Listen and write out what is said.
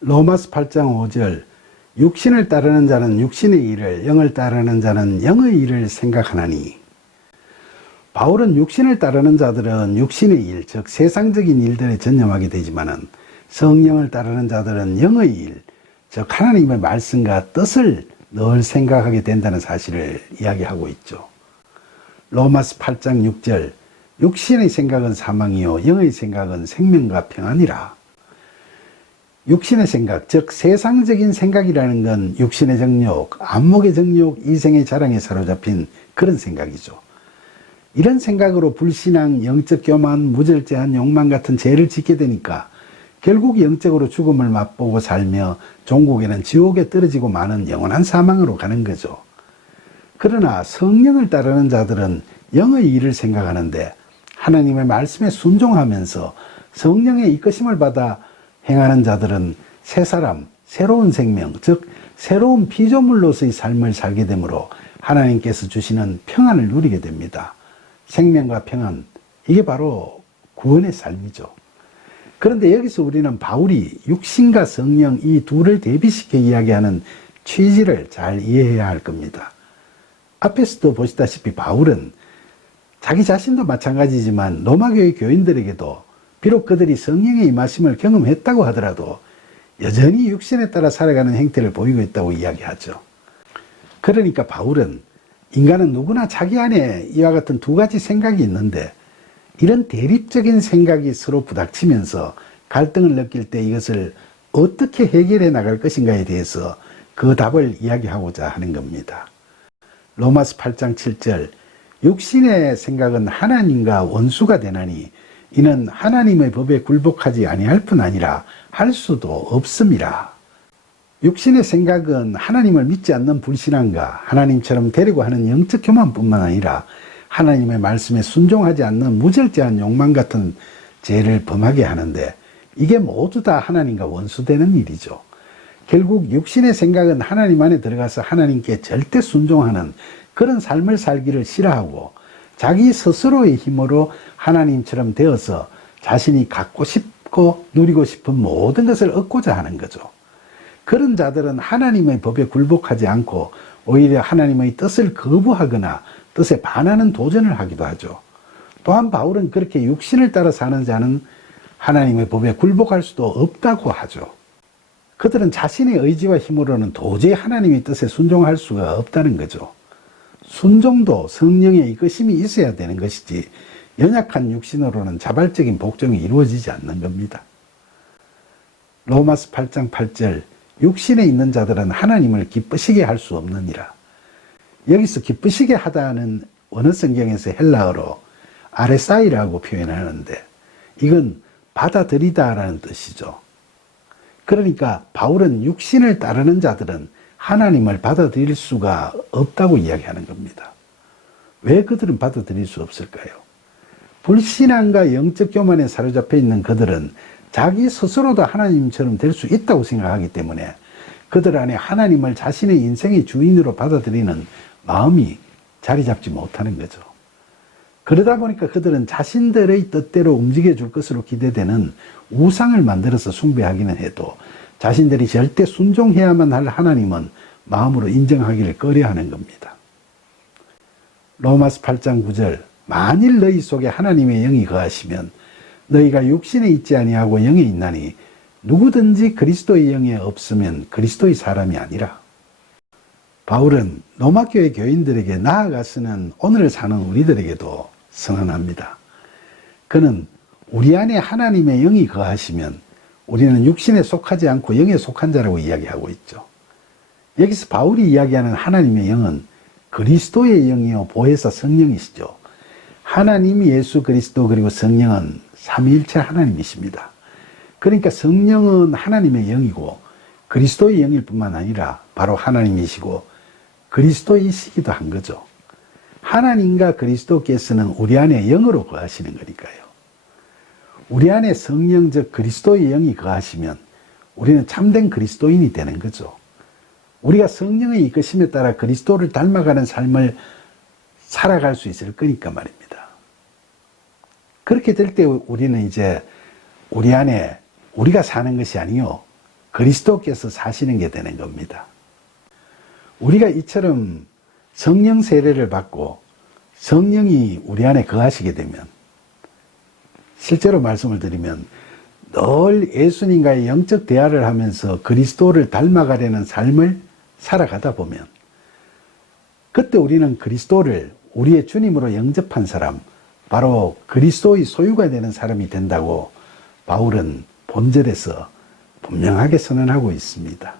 로마서 8장 5절 육신을 따르는 자는 육신의 일을, 영을 따르는 자는 영의 일을 생각하나니. 바울은 육신을 따르는 자들은 육신의 일, 즉 세상적인 일들에 전념하게 되지만은 성령을 따르는 자들은 영의 일, 즉 하나님의 말씀과 뜻을 늘 생각하게 된다는 사실을 이야기하고 있죠. 로마서 8장 6절 육신의 생각은 사망이요 영의 생각은 생명과 평안이라. 육신의 생각, 즉 세상적인 생각이라는 건 육신의 정욕, 안목의 정욕, 이생의 자랑에 사로잡힌 그런 생각이죠. 이런 생각으로 불신앙, 영적 교만, 무절제한 욕망 같은 죄를 짓게 되니까 결국 영적으로 죽음을 맛보고 살며 종국에는 지옥에 떨어지고 마는 영원한 사망으로 가는 거죠. 그러나 성령을 따르는 자들은 영의 일을 생각하는데 하나님의 말씀에 순종하면서 성령의 이끄심을 받아 행하는 자들은 새 사람, 새로운 생명, 즉 새로운 피조물로서의 삶을 살게 되므로 하나님께서 주시는 평안을 누리게 됩니다. 생명과 평안, 이게 바로 구원의 삶이죠. 그런데 여기서 우리는 바울이 육신과 성령 이 둘을 대비시켜 이야기하는 취지를 잘 이해해야 할 겁니다. 앞에서도 보시다시피 바울은 자기 자신도 마찬가지지만 로마교회 교인들에게도 비록 그들이 성령의 임하심을 경험했다고 하더라도 여전히 육신에 따라 살아가는 행태를 보이고 있다고 이야기하죠. 그러니까 바울은 인간은 누구나 자기 안에 이와 같은 두 가지 생각이 있는데 이런 대립적인 생각이 서로 부닥치면서 갈등을 느낄 때 이것을 어떻게 해결해 나갈 것인가에 대해서 그 답을 이야기하고자 하는 겁니다. 로마서 8장 7절 육신의 생각은 하나님과 원수가 되나니 이는 하나님의 법에 굴복하지 아니할 뿐 아니라 할 수도 없음이라. 육신의 생각은 하나님을 믿지 않는 불신앙과 하나님처럼 되려고 하는 영적 교만뿐만 아니라 하나님의 말씀에 순종하지 않는 무절제한 욕망 같은 죄를 범하게 하는데 이게 모두 다 하나님과 원수되는 일이죠. 결국 육신의 생각은 하나님 안에 들어가서 하나님께 절대 순종하는 그런 삶을 살기를 싫어하고 자기 스스로의 힘으로 하나님처럼 되어서 자신이 갖고 싶고 누리고 싶은 모든 것을 얻고자 하는 거죠. 그런 자들은 하나님의 법에 굴복하지 않고 오히려 하나님의 뜻을 거부하거나 뜻에 반하는 도전을 하기도 하죠. 또한 바울은 그렇게 육신을 따라 사는 자는 하나님의 법에 굴복할 수도 없다고 하죠. 그들은 자신의 의지와 힘으로는 도저히 하나님의 뜻에 순종할 수가 없다는 거죠. 순종도 성령의 이끄심이 있어야 되는 것이지 연약한 육신으로는 자발적인 복종이 이루어지지 않는 겁니다. 로마서 8장 8절 육신에 있는 자들은 하나님을 기쁘시게 할 수 없느니라. 여기서 기쁘시게 하다는 원어 성경에서 헬라어로 아레사이라고 표현하는데 이건 받아들이다라는 뜻이죠. 그러니까 바울은 육신을 따르는 자들은 하나님을 받아들일 수가 없다고 이야기하는 겁니다. 왜 그들은 받아들일 수 없을까요? 불신앙과 영적 교만에 사로잡혀 있는 그들은 자기 스스로도 하나님처럼 될 수 있다고 생각하기 때문에 그들 안에 하나님을 자신의 인생의 주인으로 받아들이는 마음이 자리 잡지 못하는 거죠. 그러다 보니까 그들은 자신들의 뜻대로 움직여줄 것으로 기대되는 우상을 만들어서 숭배하기는 해도 자신들이 절대 순종해야만 할 하나님은 마음으로 인정하기를 꺼려하는 겁니다. 로마서 8장 9절 만일 너희 속에 하나님의 영이 거하시면 너희가 육신에 있지 아니하고 영에 있나니 누구든지 그리스도의 영에 없으면 그리스도의 사람이 아니라. 바울은 로마교회 교인들에게 나아가서는 오늘 사는 우리들에게도 선언합니다. 그는 우리 안에 하나님의 영이 거하시면 우리는 육신에 속하지 않고 영에 속한 자라고 이야기하고 있죠. 여기서 바울이 이야기하는 하나님의 영은 그리스도의 영이요 보혜사 성령이시죠. 하나님, 예수 그리스도 그리고 성령은 삼위일체 하나님이십니다. 그러니까 성령은 하나님의 영이고 그리스도의 영일 뿐만 아니라 바로 하나님이시고 그리스도이시기도 한 거죠. 하나님과 그리스도께서는 우리 안에 영으로 거하시는 거니까요. 우리 안에 성령 즉 그리스도의 영이 거하시면 우리는 참된 그리스도인이 되는 거죠. 우리가 성령의 이끄심에 따라 그리스도를 닮아가는 삶을 살아갈 수 있을 거니까 말입니다. 그렇게 될 때 우리는 이제 우리 안에 우리가 사는 것이 아니요 그리스도께서 사시는 게 되는 겁니다. 우리가 이처럼 성령 세례를 받고 성령이 우리 안에 거하시게 되면, 실제로 말씀을 드리면 늘 예수님과의 영적 대화를 하면서 그리스도를 닮아가려는 삶을 살아가다 보면, 그때 우리는 그리스도를 우리의 주님으로 영접한 사람, 바로 그리스도의 소유가 되는 사람이 된다고 바울은 본절에서 분명하게 선언하고 있습니다.